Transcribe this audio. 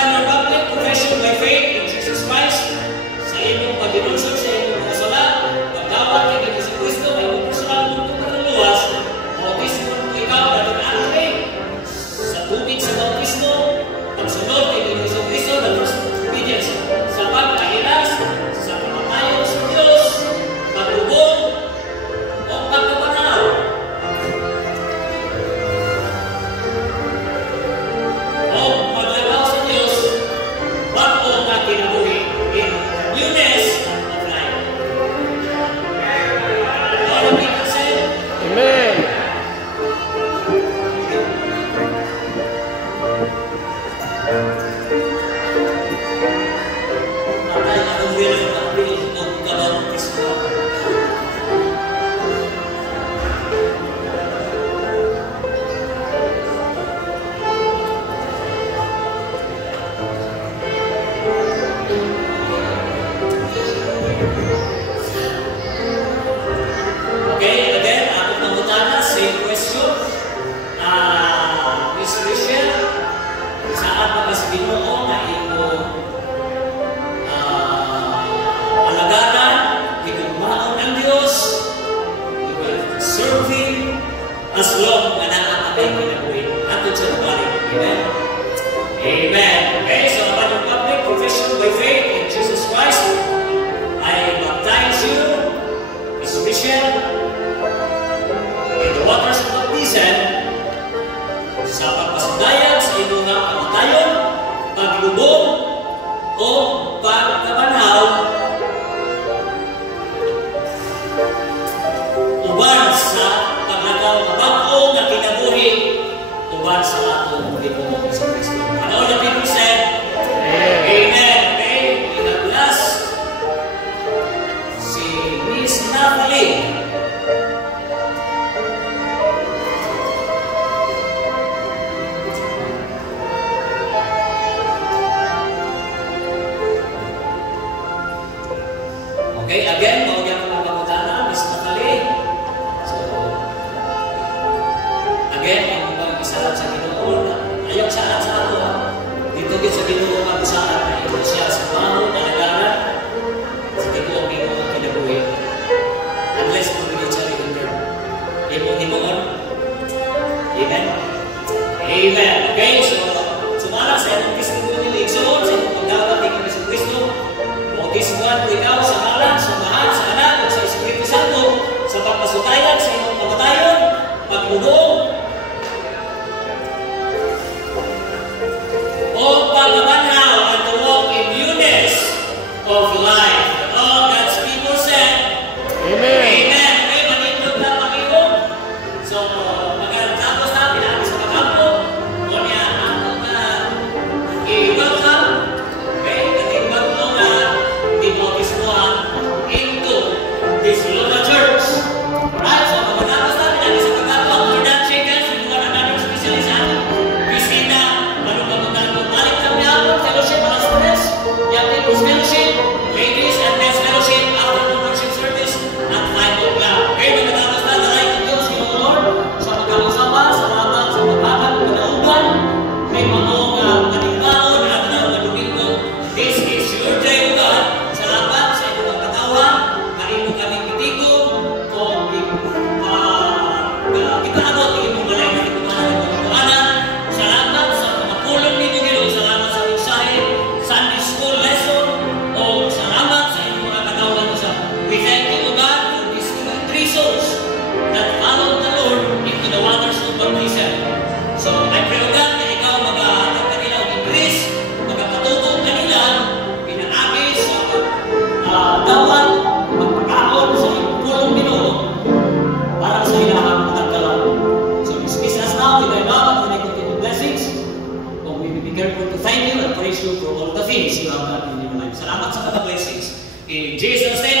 upon your public profession by faith in Jesus Christ, sa inyong pagdinunsod sa inyong mga sala, pagdawat kay Ginoong Kristo ay mong personal mundo katuluwas, bautismo mo ikaw dating atre sa tubig sa bautismo, pagsunod kay Ginoong Kristo na first obedience sa pagkahilas, sa pamatayon sa Diyos, paglubog, o pagkabanaw. O maglagaw sa Diyos, bago na kinabuhi in newness of life. All of people say, Amen. patay na ang willing na willing ng kalawang Kristo. Okay, again, ako pangutana, same question. Miss Rachel, saan ba kasi Ginoo na imo alagaran, higugmaon ang Diyos, you will serve Him as long na nakakabay kinabuhi. Atod sa nabalik. Amen? Amen. Okay, so upon your public profession by faith in Jesus Christ, I baptize you, Miss Rachel, in the waters of baptism, sa pagpasadayan sa inyong kamatayon, paglubog, o pagkabanhaw, uban sa paglagaw na bago na kinabuhi, uban sa atong Ginoong Kristo. And all the people said, Amen. Okay, in the last, si Miss Natalie. Okay, again, maugyang mga pagkutana, Miss Natalie. So, again, ang mga isalat sa Ginoo na ayaw siya sa ato. Dito din sa Ginoo ang isalat na ito siya sa mahon na nagaran sa Ginoo ang Ginoo ang kinabuhi. Unless kung hindi siya rin Imoon. Amen? Amen. Okay, so, sumala sa inyong testimony leksyon, sa inyong pagdawat ni Ginoong Kristo, bautismuhan ko ikaw sa ngalan, sa Mahal, sa Anak, at sa Espiritu Santo, sa pagpasutayan sa inyong kamatayon, paglubog, o pagkabanhaw, and to walk in newness of life. All God's people said, Amen. Amen. Okay, manindog na Panginoon. So, magtatapos na, pinakita sa pagkampo, o niya, ako na i-welcome, okay, kating bago na dibautismuhan into this local church. Alright, so magtatapos na, pinakita sa pagkampo, for that chickens, we want another specializado. Bisita, ano ba magtatapos? Balik kami hapon, fellowship, alas 3, young people's fellowship, ladies and men's fellowship, after worship service, at 5 o'clock. Okay, magtatapos na, dalay ng Diyos, yung Lord, sa magkakasama, sa lahat, sa magkakal, magkakaugan, may mga kaningbaon, at mga domingo. This is your day, O God. Salamat sa inyong katawan, na imo kaming bitigo, o ikaabot, imo malay na ito mga salamat sa mga pulong ninyo, Ginoo. Salamat sa mensahe, Sunday school lesson, o salamat sa inyong mga katawan. We thank you, O God, for these 3 souls that followed the Lord into the waters of baptism. So, I pray, O God, na ikaw mag-ahatag kanila o increase, magkapatuto kanila, pinaagi sa dawat, magpakaon sa pulong Ginoo, para sa ilahang matagdalan. So, dismiss us now with thy love and thy continued blessings. Oh, we will be careful to thank you and praise you for all the things you have done in your life. Salamat sa mga blessings. In Jesus' name,